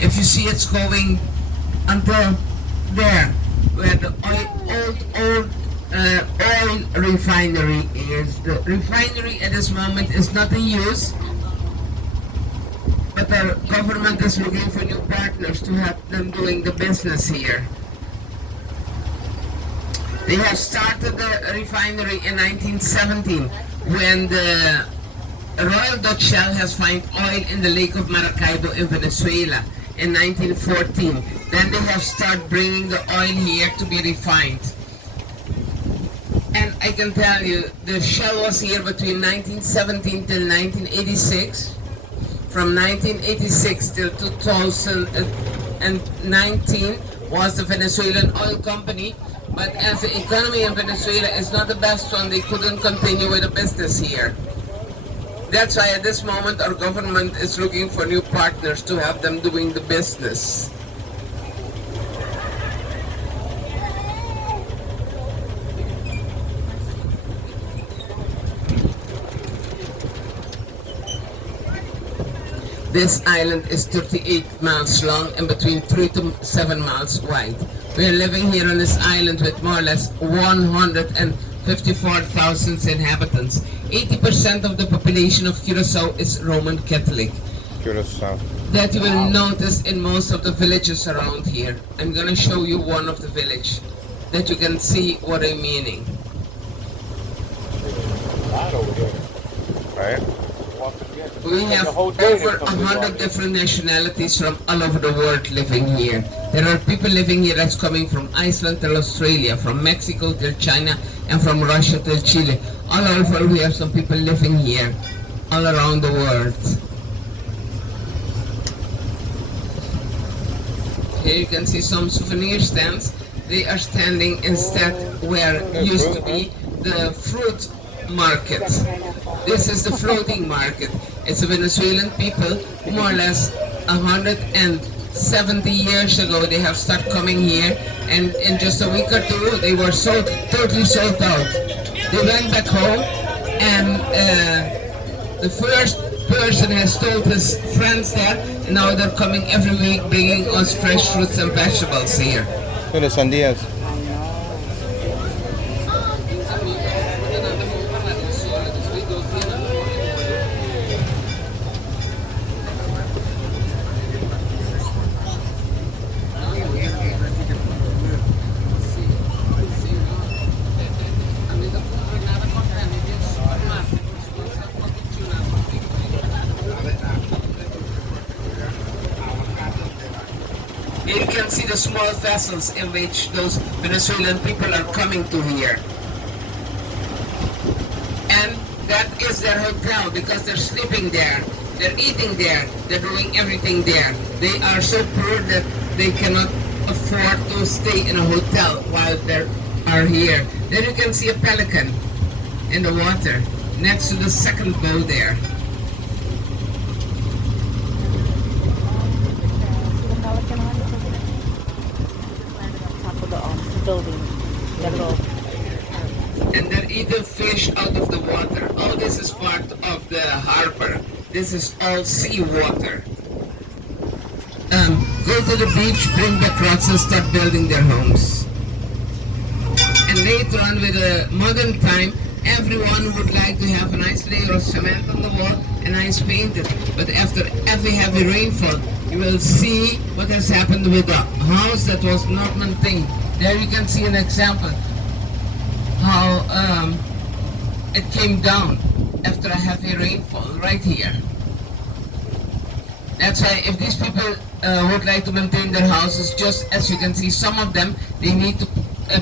If you see, it's going until there, where the old oil refinery is. The refinery at this moment is not in use, but the government is looking for new partners to help them doing the business here. They have started the refinery in 1917 when the Royal Dutch Shell has found oil in the Lake of Maracaibo in Venezuela in 1914. Then they have started bringing the oil here to be refined. And I can tell you, the Shell was here between 1917 till 1986. From 1986 till 2019 was the Venezuelan oil company. But as the economy in Venezuela is not the best one, they couldn't continue with the business here. That's why at this moment our government is looking for new partners to have them doing the business. This island is 38 miles long and between 3 to 7 miles wide. We are living here on this island with more or less 154,000 inhabitants. 80% of the population of Curacao is Roman Catholic. Curacao. That you will notice in most of the villages around here. I'm going to show you one of the village that you can see what I'm meaning. Right. We have over 100 different nationalities from all over the world living here. There are people living here that's coming from Iceland till Australia, from Mexico till China, and from Russia till Chile. All over we have some people living here, all around the world. Here you can see some souvenir stands. They are standing instead where used to be the fruit market. This is the floating market. It's the Venezuelan people who more or less 170 years ago they have started coming here, and in just a week or two they were totally sold out. They went back home, and the first person has told his friends there, and now they're coming every week bringing us fresh fruits and vegetables here. Mira, sandías. Here you can see the small vessels in which those Venezuelan people are coming to here. And that is their hotel because they're sleeping there, they're eating there, they're doing everything there. They are so poor that they cannot afford to stay in a hotel while they are here. There you can see a pelican in the water next to the second boat there. Building. And they're eating fish out of the water. All this is part of the harbor. This is all seawater. Go to the beach, bring back rods and start building their homes. And later on with a modern time, everyone would like to have a nice layer of cement on the wall and nice painted. But after every heavy rainfall, you will see what has happened with the house that was not maintained. There you can see an example how it came down after a heavy rainfall right here. That's why if these people would like to maintain their houses, just as you can see, some of them, they need to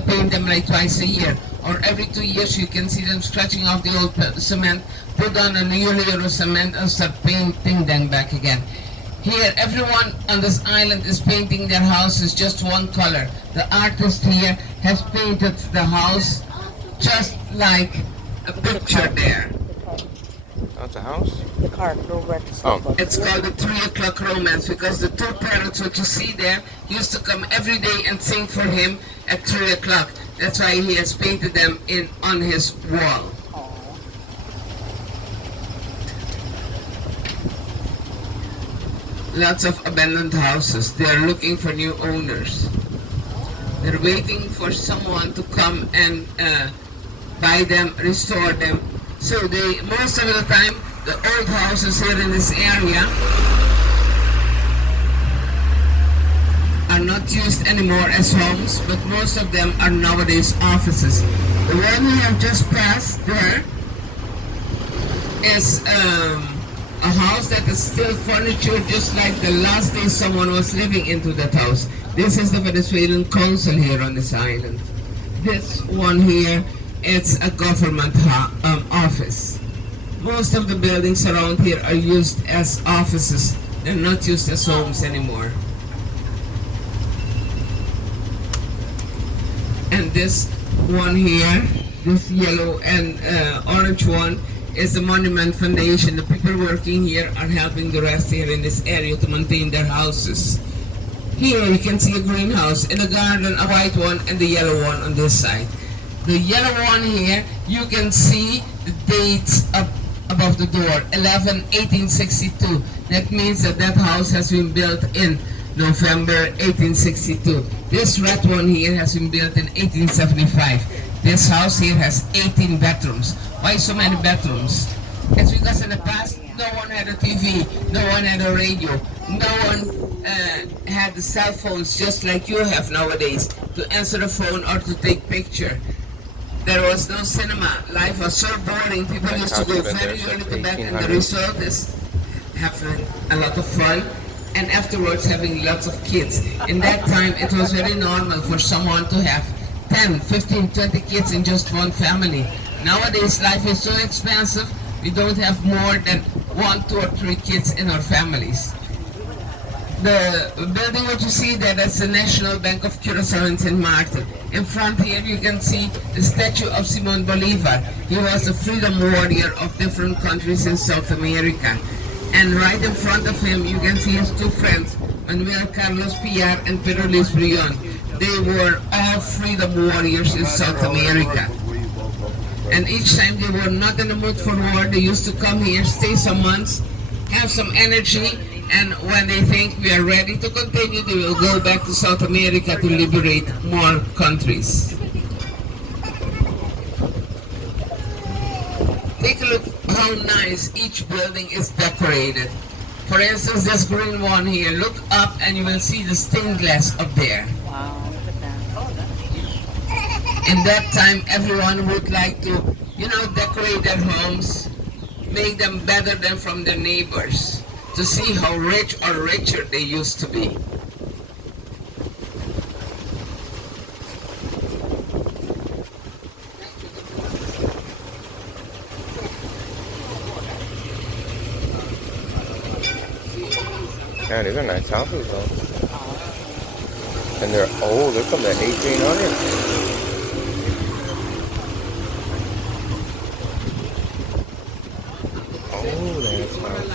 paint them like twice a year. Or every 2 years you can see them scratching off the old cement, put on a new layer of cement and start painting them back again. Here, everyone on this island is painting their houses just one color. The artist here has painted the house just like a picture there. That's a house? The car, no red. Oh. It's called the 3 o'clock romance because the two parrots what you see there used to come every day and sing for him at 3 o'clock. That's why he has painted them on his wall. lots of abandoned houses. They are looking for new owners. They're waiting for someone to come and buy them, restore them. So they, most of the time, the old houses here in this area are not used anymore as homes, but most of them are nowadays offices. The one we have just passed there is a house that is still furniture, just like the last day someone was living into that house. This is the Venezuelan consul here on this island. This one here, it's a government office. Most of the buildings around here are used as offices. They're not used as homes anymore. And this one here, this yellow and orange one, is the Monument Foundation. The people working here are helping the rest here in this area to maintain their houses. Here you can see a greenhouse, in the garden a white one and the yellow one on this side. The yellow one here, you can see the dates up above the door, 1862. That means that that house has been built in November 1862. This red one here has been built in 1875. This house here has 18 bedrooms. Why so many bedrooms? It's because in the past, no one had a TV, no one had a radio, no one had the cell phones just like you have nowadays to answer the phone or to take picture. There was no cinema. Life was so boring. People used to go very early to bed, and the result is having a lot of fun and afterwards having lots of kids. In that time, it was very normal for someone to have 10, 15, 20 kids in just one family. Nowadays, life is so expensive, we don't have more than 1, 2, or 3 kids in our families. The building what you see there, that's the National Bank of Curacao in St. Martin. In front here you can see the statue of Simon Bolivar. He was a freedom warrior of different countries in South America. And right in front of him you can see his 2 friends, Manuel Carlos Piar and Pedro Luis Brion. They were all freedom warriors in South America. And each time they were not in the mood for war, they used to come here, stay some months, have some energy, and when they think we are ready to continue, they will go back to South America to liberate more countries. Take a look how nice each building is decorated. For instance, this green one here, look up and you will see the stained glass up there. Wow, look at that. Oh, that's In that time, everyone would like to, decorate their homes, make them better than from their neighbors, to see how rich or richer they used to be. Yeah, these are nice houses though. And they're old, they're from the 1800s. Oh, that's nice.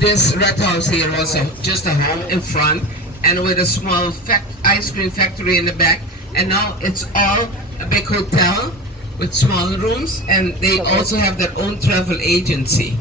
This red house here was just a home in front and with a small ice cream factory in the back, and now it's all a big hotel with small rooms, and they also have their own travel agency.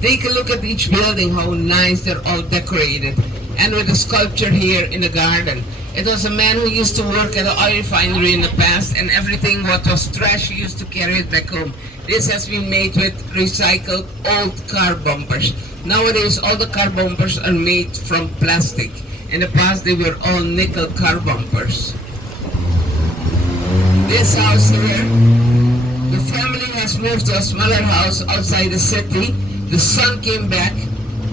Take a look at each building, how nice they're all decorated, and with a sculpture here in the garden. It was a man who used to work at an oil refinery in the past, and everything what was trash he used to carry it back home. This has been made with recycled old car bumpers. Nowadays, all the car bumpers are made from plastic. In the past, they were all nickel car bumpers. This house here, the family has moved to a smaller house outside the city. The son came back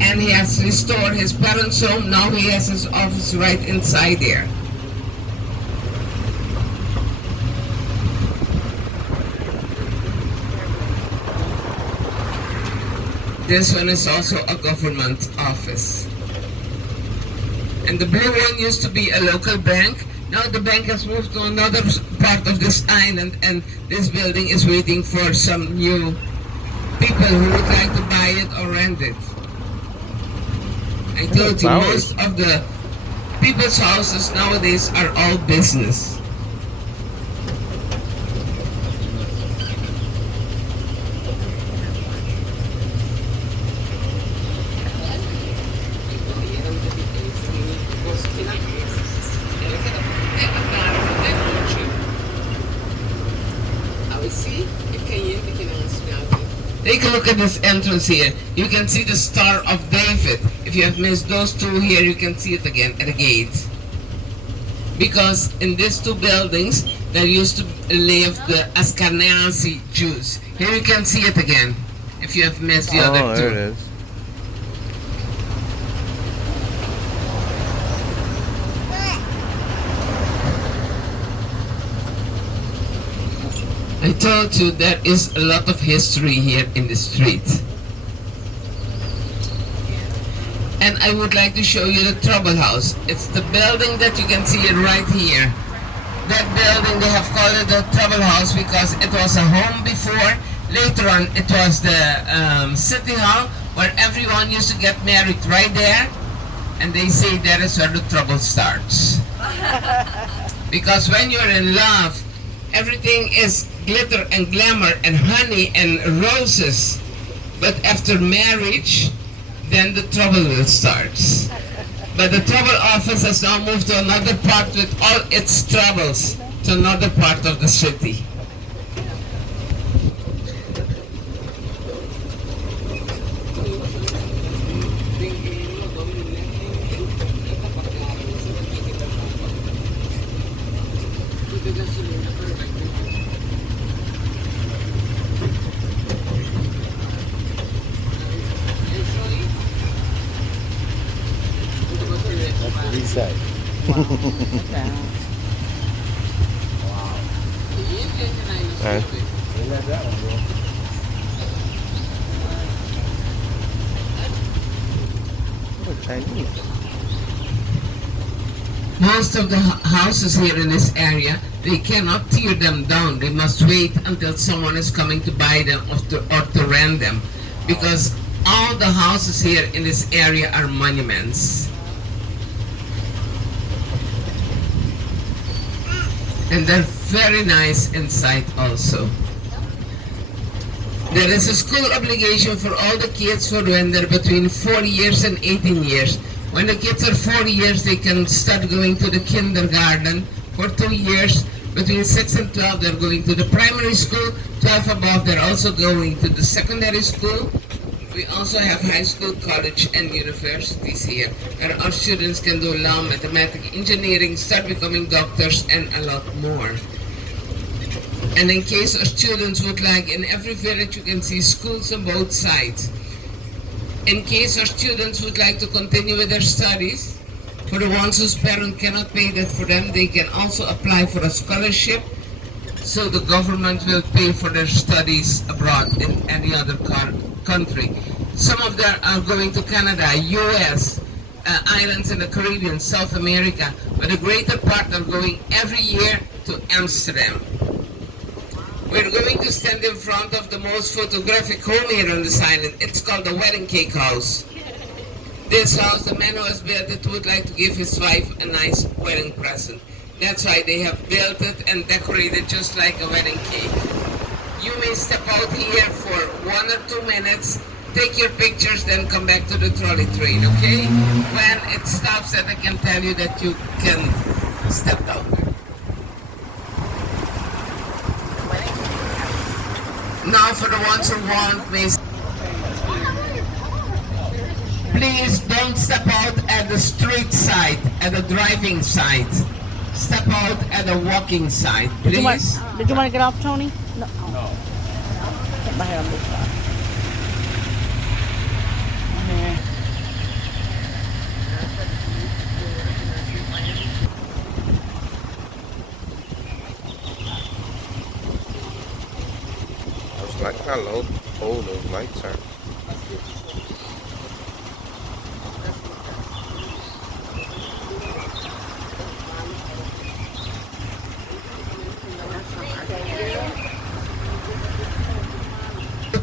and he has restored his parents' home. Now he has his office right inside there. This one is also a government office. And the blue one used to be a local bank. Now the bank has moved to another part of this island, and this building is waiting for some new people who would like to buy it or rent it. I told you, most of the people's houses nowadays are all business. Take a look at this entrance here. You can see the Star of David. If you have missed those two here, you can see it again at the gate. Because in these two buildings, there used to live the Ashkenazi Jews. Here you can see it again, if you have missed the other two. There it is. I told you there is a lot of history here in the street. And I would like to show you the Trouble House. It's the building that you can see it right here. That building, they have called it the Trouble House because it was a home before. Later on, it was the city hall where everyone used to get married right there. And they say that is where the trouble starts. Because when you're in love, everything is glitter and glamour and honey and roses. But after marriage, then the trouble will start. But the trouble office has now moved to another part with all its troubles, to another part of the city. Reset. Chinese. Most of the houses here in this area, they cannot tear them down. They must wait until someone is coming to buy them or to rent them. Because all the houses here in this area are monuments. And they're very nice inside also. There is a school obligation for all the kids for when they're between 4 years and 18 years. When the kids are 4 years, they can start going to the kindergarten. For 2 years, between 6 and 12, they're going to the primary school. 12 above, they're also going to the secondary school. We also have high school, college, and universities here, where our students can do law, mathematics, engineering, start becoming doctors, and a lot more. And in case our students would like, in every village you can see schools on both sides. In case our students would like to continue with their studies, for the ones whose parents cannot pay that for them, they can also apply for a scholarship, so the government will pay for their studies abroad in any other country. Some of them are going to Canada, US, islands in the Caribbean, South America, but the greater part are going every year to Amsterdam. We're going to stand in front of the most photographic home here on this island. It's called the Wedding Cake House. This house, the man who has built it would like to give his wife a nice wedding present. That's why they have built it and decorated just like a wedding cake. You may step out here for 1 or 2 minutes, take your pictures, then come back to the trolley train, okay? When it stops, then I can tell you that you can step down. Now for the ones who want, please don't step out at the street side, at the driving side. Step out at the walking side, please. Did you want to get off, Tony? No. Get my hair on this side. I like how low those lights are.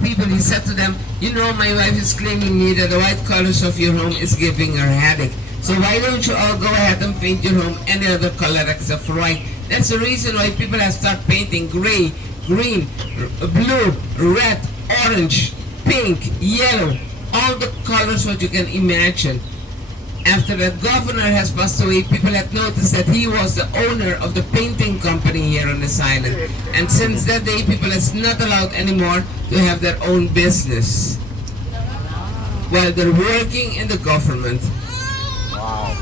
People, he said to them, you know, my wife is claiming me that the white colors of your home is giving her headache. So why don't you all go ahead and paint your home any other color except for white? That's the reason why people have started painting gray, green, blue, red, orange, pink, yellow, all the colors what you can imagine. After the governor has passed away, people had noticed that he was the owner of the painting company here on this island. And since that day, people is not allowed anymore to have their own business while they're working in the government. Wow.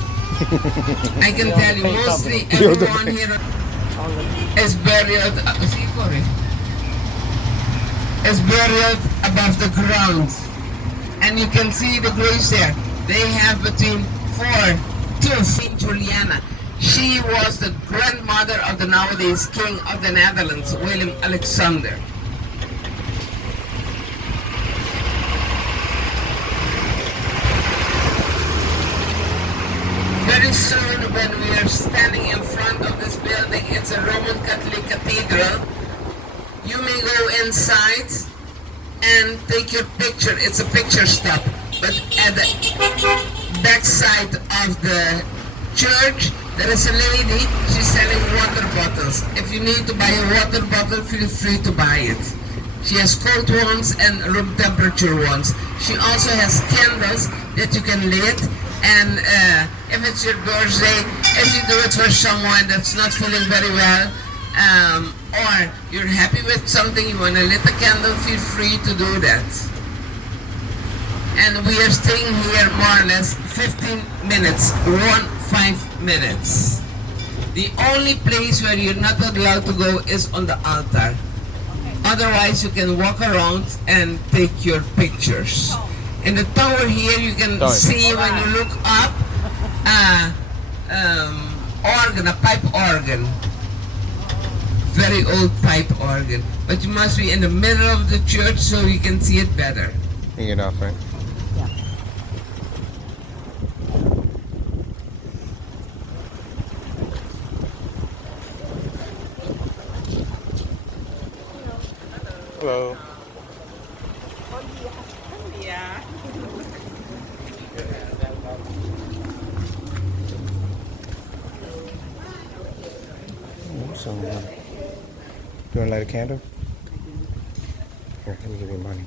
I can tell you, mostly everyone here is buried, is buried above the ground. And you can see the graves there. They have between 4 to Saint Juliana. She was the grandmother of the nowadays King of the Netherlands, Willem Alexander. Very soon, when we are standing in front of this building, it's a Roman Catholic cathedral. You may go inside and take your picture. It's a picture stop. But at the back side of the church, there is a lady. She's selling water bottles. If you need to buy a water bottle, feel free to buy it. She has cold ones and room temperature ones. She also has candles that you can lit. And if it's your birthday, if you do it for someone that's not feeling very well, or you're happy with something, you want to lit a candle, feel free to do that. And we are staying here more or less 15 minutes, 5 minutes. The only place where you're not allowed to go is on the altar. Otherwise, you can walk around and take your pictures. In the tower here, you can see when you look up, organ, a pipe organ. Very old pipe organ. But you must be in the middle of the church so you can see it better. You get off, right? Yeah. Hello. Yeah. So, you want to light a candle? Here, let me give you money.